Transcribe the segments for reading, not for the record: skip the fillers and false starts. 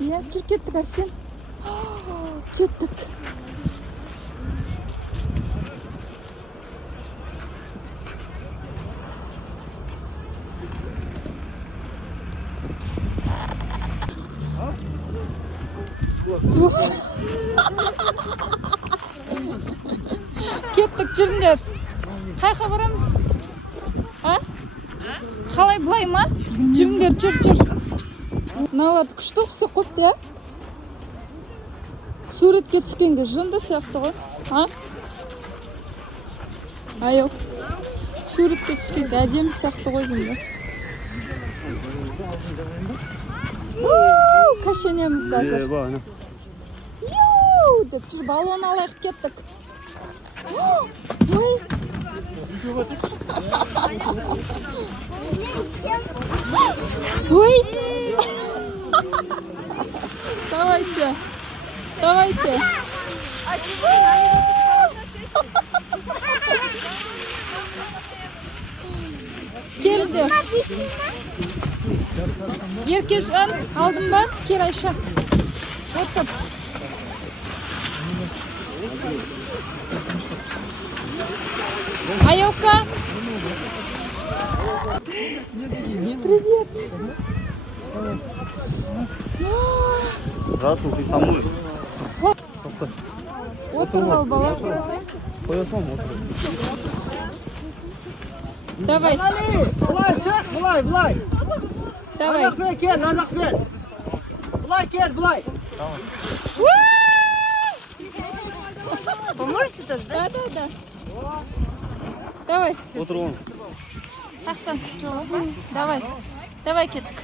Ya, жүр кеттік Арсен. Кеттік. Кеттік, жүріңдер. Қайқа барамыз? Қалай бұлай ма? Жүріңдер, жүр. Мыналарды күшті ұқсы қойыпты, ә? Суретке түскенге жынды сияқты ғой. Айок. Суретке түскенге әдемі сияқты ғой деймін. Кашенеміз қазір. Деп жүр, балон алайық кеттік. Ой! Ой! Давайте. Келді. Еркежан, алдың ба? Кел Айша. Отыр. Айока. Привет. Здравствуй, ты со мной? Отыр ал, бала. Қоясам, отыр. Давай. Былай шық, былай. Давай. Анақпен кел, анақпен. Былай кел, былай. Поможете тоже, да? Да. Давай. Отыр он. Тақтан. Давай кеттік.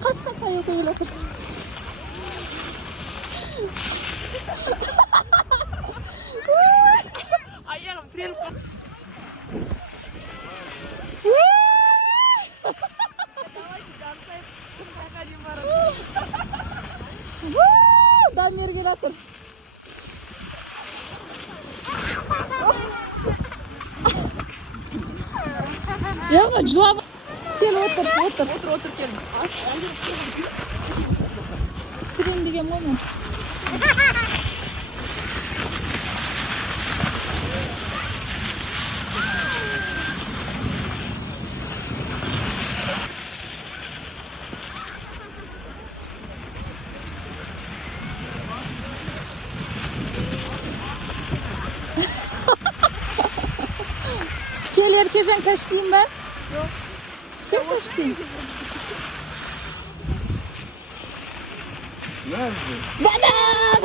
Қашқан Айока келе отыр. Аяғым тіреліп қалды. Дамир келе отыр. Яға жылап. Кел отыр. Отыр келді. Сүрен деген ғой мен. Gel Erkecan kaçlayayım ben. Yok. Gel kaçlayayım. Nerede? Dadam!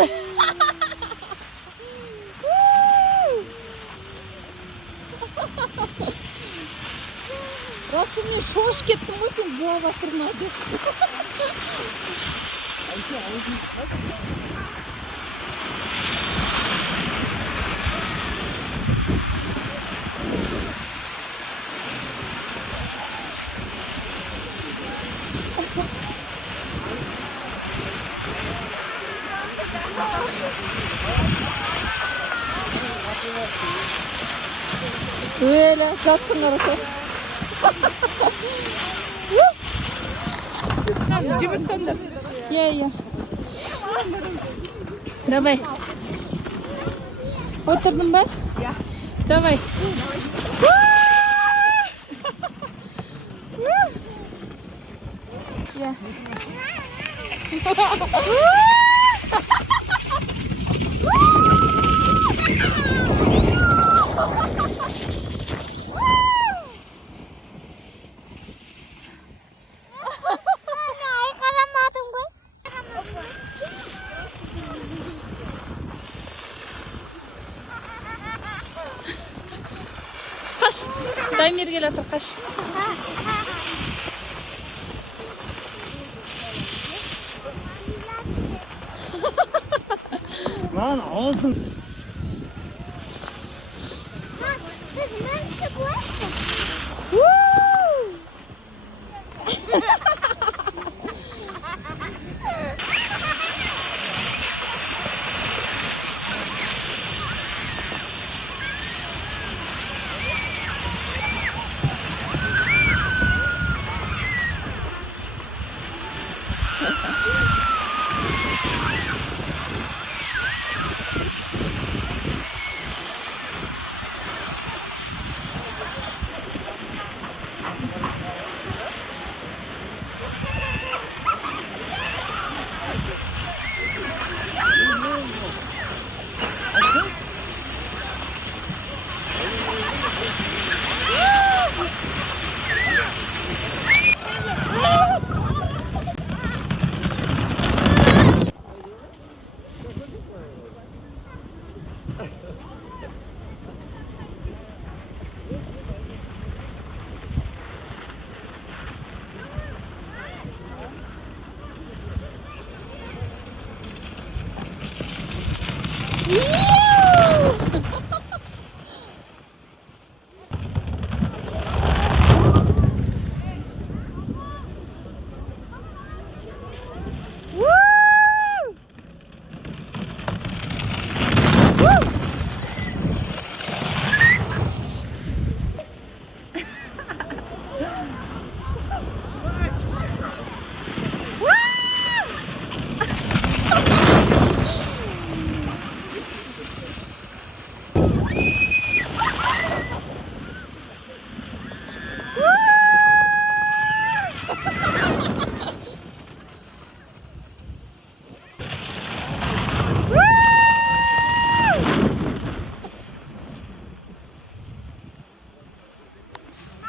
Расыл мен шош кеттім ғой, сен жылап жатырма деп. Öyle katsın arası. Cibiston'da. Я. Давай. Oturdun ben? Ya. Давай. Ya. Kaç. Daimir gel atır kaç. Lan ağzın.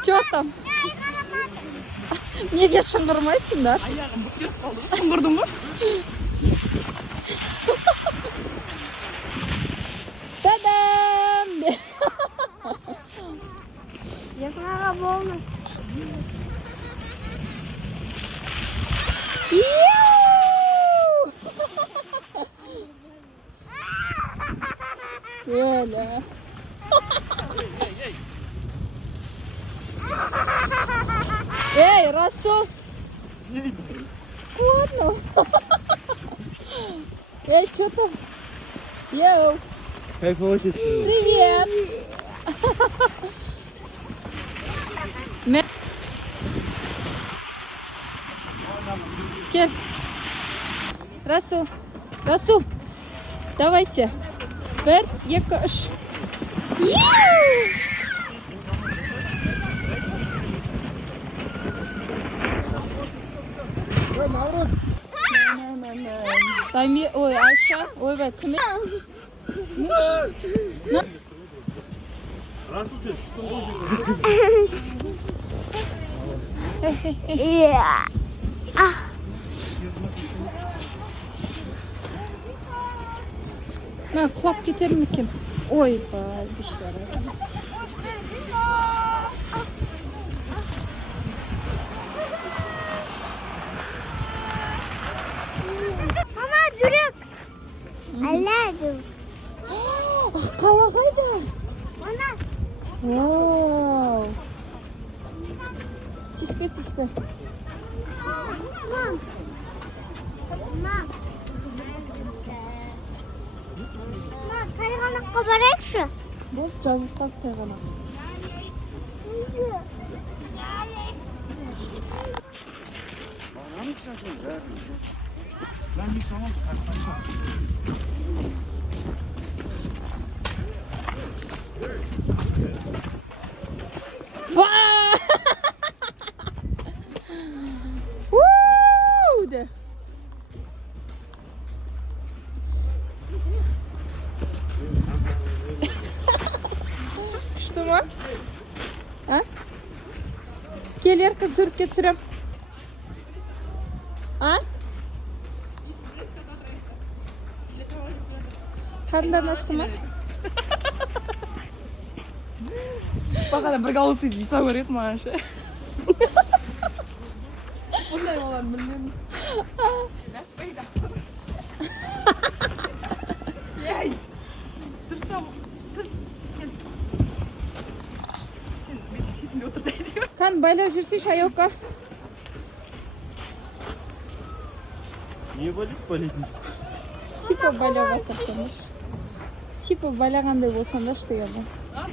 Чё там? Неге шыңғырмайсыңдар? Аяғым бүктеп қалды. Шыңғырдың ба? Та-дам! Yakına olmaz. Böyle. Эй, Расул! Ладно. Эй, что там? Йоу, Кайфовать. привет! Кел. Расул, Расул, давайте. Bir, екі, үш. Тайми, ой, Айша, ойбай, кім? Iya. На, құлап кетер ме екен? Ойбай, бейшара. Mama жүрек. Әлләді. Аққала қайда? Мана. Вау. Тиспе, тиспе. Мам. Мам. Мам, тайғанаққа барайықшы. Бұл жабылқап тайғанақ. Ben bir tamam. Уу! De. Что ма? А? Gel Erkin suratga tushiram. А? Қарындарың ашты ма? Бағана бір ауыз үйді жасау керек маған ше. Бұндай боларын білмедім. Ей! Дұрыстау, дұрыс. Сен мен шетінде отырсай деймін. Қан байлап жүрсейші аяуқа. Не болит? Болит. Типа байлап атырсың. Типа байлағандай болсаң да что я бы.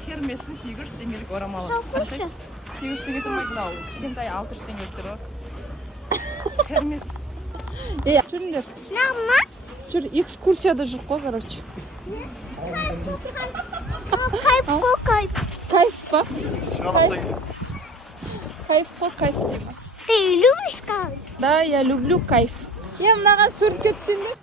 Херместің 800 теңгелік орамалы. Шауқыршы. 800 теңге тұрмайды ау. Кішкентай 600 теңгелік тұр. Хермес. Жүріңдер. Мама. Жүр, экскурсияда жүр қой, короче. Кайф. Кайф па? Кайф па, кайф дейма. Ты любишь кайф? Да, я люблю кайф. Мынаған суретке түсіңдер.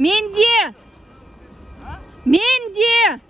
Менде! Менде!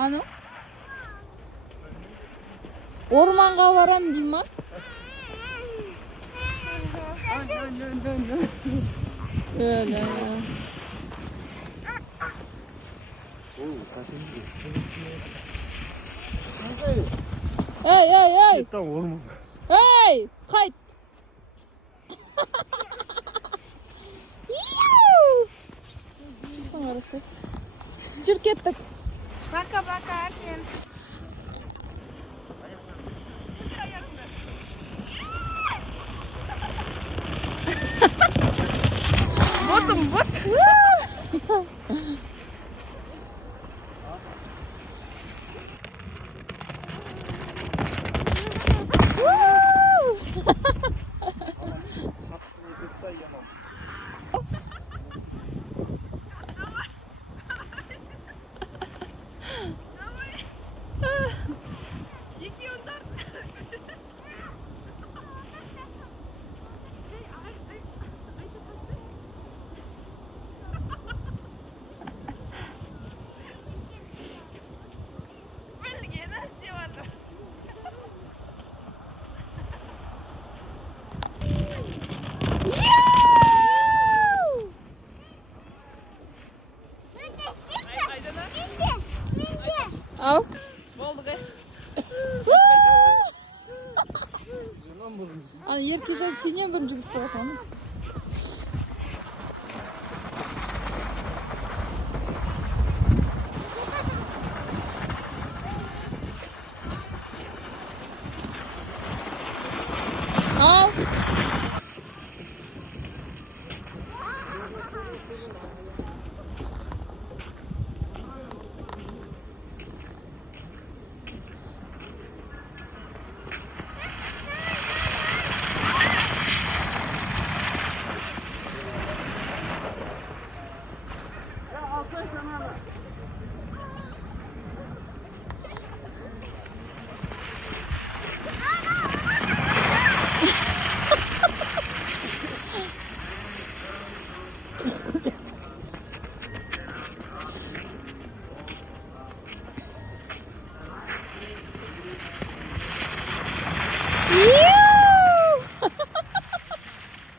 Аны? Орманға барам дейма? Öyle. Ey! Там орман. Ey! Kayıt! Çıksın orası. Cırk ettik. Пока-пока, Арсен. Вот он, вот. Al. Аны Еркежан сенен бірінші біз болған. Al.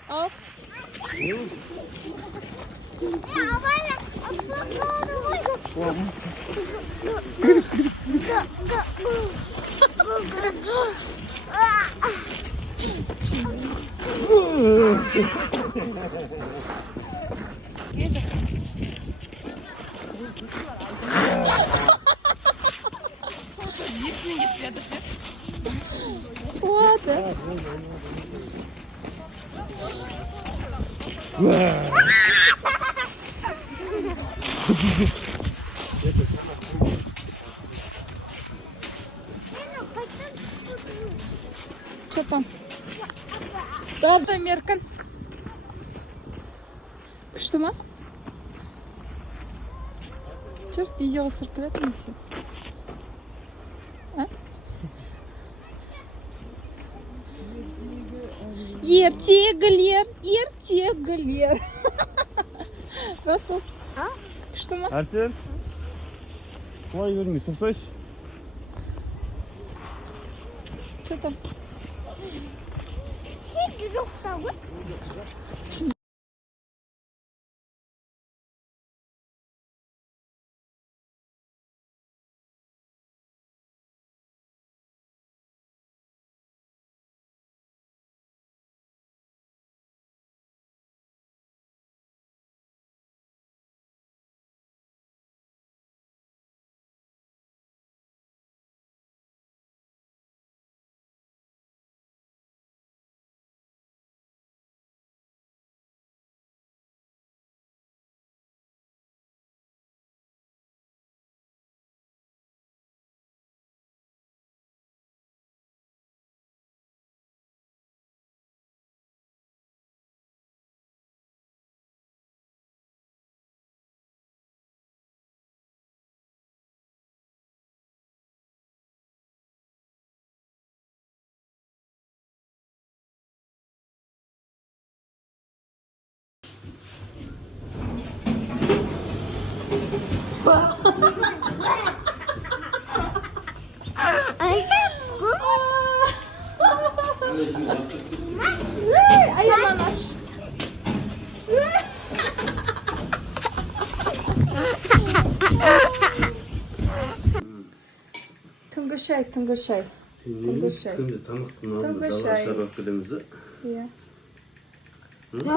Al. Ладно. Что там? Да, Меркан. Что ма? Жүр, видеоға түсіріп келетін сен. Ертегілер. Расул. Күшті ма? Арсен. Құлай көрмей, тұрсайшы. Че там? Şimdi yok da var. Ayağına aç. Tungu şey. Tungu şey. Күнде тамақтың алдында Түнгі дала шай. шарап келеміз. Иә.